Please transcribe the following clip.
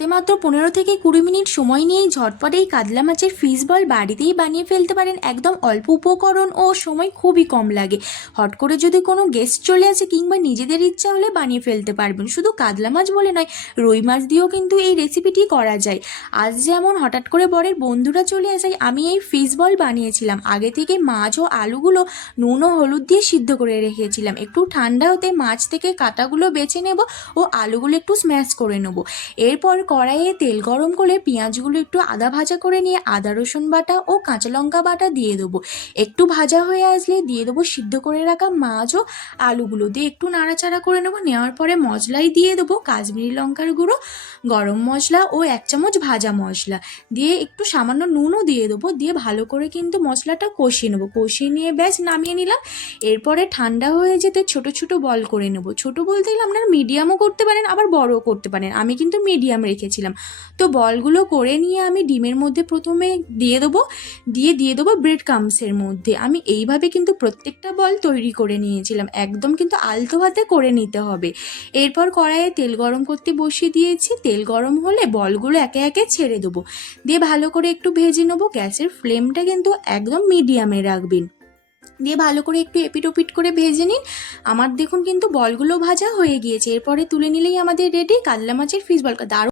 হাতে মাত্র 15 থেকে 20 মিনিট সময় নিয়েই ঝটপট এই কাতলা মাছের ফিশ বল বাড়িতেই বানিয়ে ফেলতে পারেন। একদম অল্প উপকরণ ও সময় খুবই কম লাগে। হট করে যদি কোনো গেস্ট চলে আসে কিংবা নিজেদের ইচ্ছা হলে বানিয়ে ফেলতে পারবেন। শুধু কাতলা মাছ বলে নয়, রুই মাছ দিয়েও কিন্তু এই রেসিপিটি করা যায়। আজ যেমন হঠাৎ করে বরের বন্ধুরা চলে আসায় আমি এই ফিশ বল বানিয়েছিলাম। আগে থেকে মাছ ও আলুগুলো নুন ও হলুদ দিয়ে সিদ্ধ করে রেখেছিলাম। একটু ঠান্ডা হতে মাছ থেকে কাঁটাগুলো বেছে নেব ও আলুগুলো একটু স্ম্যাশ করে নেব। এরপর কড়াইয়ে তেল গরম করে পেঁয়াজগুলো একটু আদা ভাজা করে নিয়ে আদা রসুন বাটা ও কাঁচা লঙ্কা বাটা দিয়ে দেবো। একটু ভাজা হয়ে আসলে দিয়ে দেবো সিদ্ধ করে রাখা মাছ ও আলুগুলো দিয়ে একটু নাড়াচাড়া করে নেবো। নেওয়ার পরে মশলাই দিয়ে দেবো কাশ্মীরি লঙ্কার গুঁড়ো, গরম মশলা ও 1 চামচ ভাজা মশলা দিয়ে একটু সামান্য নুনও দিয়ে দেবো। দিয়ে ভালো করে কিন্তু মশলাটা কষিয়ে নেবো। কষিয়ে নিয়ে ব্যাস নামিয়ে নিলাম। এরপরে ঠান্ডা হয়ে যেতে ছোট ছোট বল করে নেব। ছোট বলতে গেলে আপনারা মিডিয়ামও করতে পারেন, আবার বড়ও করতে পারেন। আমি কিন্তু মিডিয়াম রেখেছিলাম। তো বলগুলো করে নিয়ে আমি ডিমের মধ্যে প্রথমে দিয়ে দেবো ব্রেড ক্রাম্বসের মধ্যে। আমি এইভাবে কিন্তু প্রত্যেকটা বল তৈরি করে নিয়েছিলাম। একদম কিন্তু আলতো হাতে করে নিতে হবে। এরপর কড়াইয়ে তেল গরম করতে বসিয়ে দিয়েছি। তেল গরম হলে বলগুলো একে একে ছেড়ে দেবো। দিয়ে ভালো করে একটু ভেজে নেবো। গ্যাসের ফ্লেমটা কিন্তু একদম মিডিয়ামে রাখবেন। দিয়ে ভালো করে একটু এপিট ওপিট করে ভেজে নিন। আমার দেখুন কিন্তু বলগুলো ভাজা হয়ে গিয়েছে। এরপরে তুলে নিলেই আমাদের রেডি কাতলা মাছের ফিশ বল। দারুণ